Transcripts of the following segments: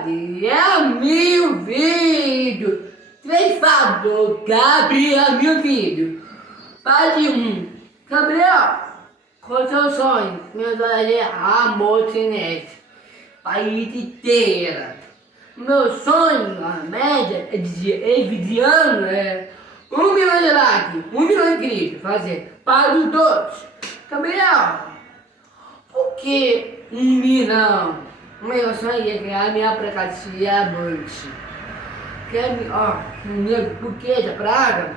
Gabriel Mil Vídeo. 3 fatos, Gabriel Mil Vídeo. Parte 1. Gabriel, qual é o seu sonho? Meu sonho é amor cinete. País inteira. Meu sonho, a média, é de ano, é 1 milhão de likes, 1 milhão de inscritos. Fazer para os dois. Gabriel, por que 1 milhão? Meu sonho é criar minha aplicativo. Porque da praga,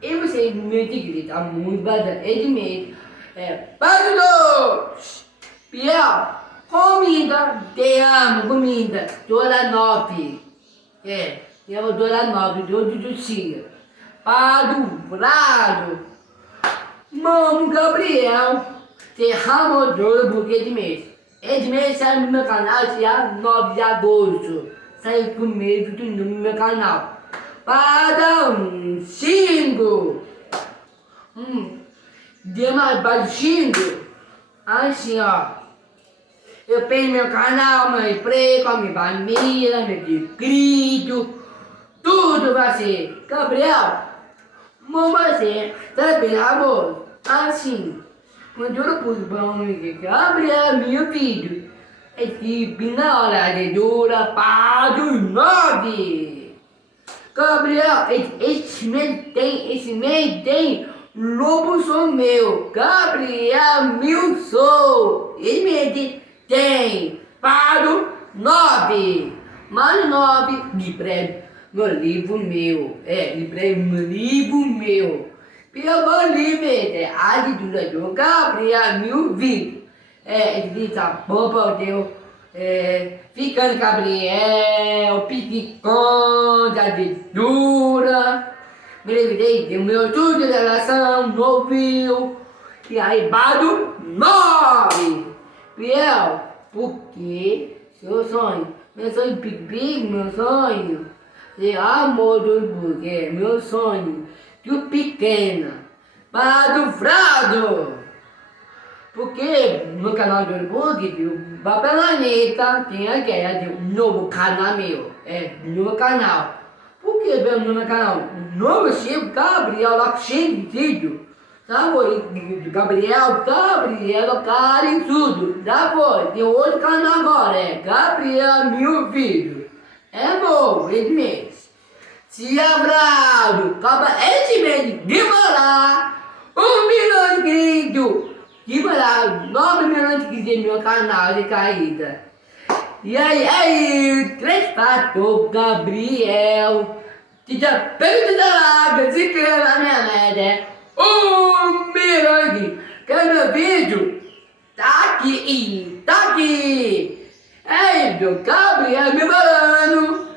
e você me grita muito badana, é de medo. Para os dois. Piel, comida, te amo, comida, Dora 9. Eu Dora 9, do dia. Para o lado. Mano, Gabriel, te amo, Dora, porque de mês. Edmês sai no meu canal dia 9 de agosto. Sai comigo no meu canal. Para 5. Dê mais baixinho. Assim, ó. Eu tenho meu canal, meu emprego, minha família, meu inscrito. Tudo vai ser. Gabriel, não vai ser. Sabe, amor? Assim. Quando eu pus para mim, Gabriel, meu filho, esse na hora de dura para os 9. Gabriel, esse mês tem lobo sou meu. Gabriel, meu sou. Esse mês tem para os 9. Mais 9 de breve, meu livro meu. De breve, meu livro meu. Pelo livre, a do Gabriel Mil Vídeo. Ele tá bom, Deus. Ficando Gabriel, Piticão, da Dura. Me livrei do meu tudo de relação, novinho. E aí, Bado 9. Fiel, por que seu sonho? Meu sonho, pipi, meu sonho. De amor do buquê, meu sonho. Do pequena, para do frado. Porque no canal do YouTube, o Babeloneta tem a ideia de um novo canal meu. Novo canal. Por que meu novo canal? Novo Chico Gabriel lá cheio de vídeo. Tá bom? Gabriel, cara e tudo. Tá bom? Tem outro canal agora, Gabriel Mil Vídeo. Novo, esse mês. Se abraço, acaba esse mês de morar 1 milhão de inscritos, de morar 9 milhões de inscritos no meu canal de caída. E aí, 3 fatos, Gabriel, que já pergunta da água, se inscreva na minha média, 1 milhão de inscritos. Quer meu vídeo? Tá aqui, tá aqui. Meu Gabriel me falando.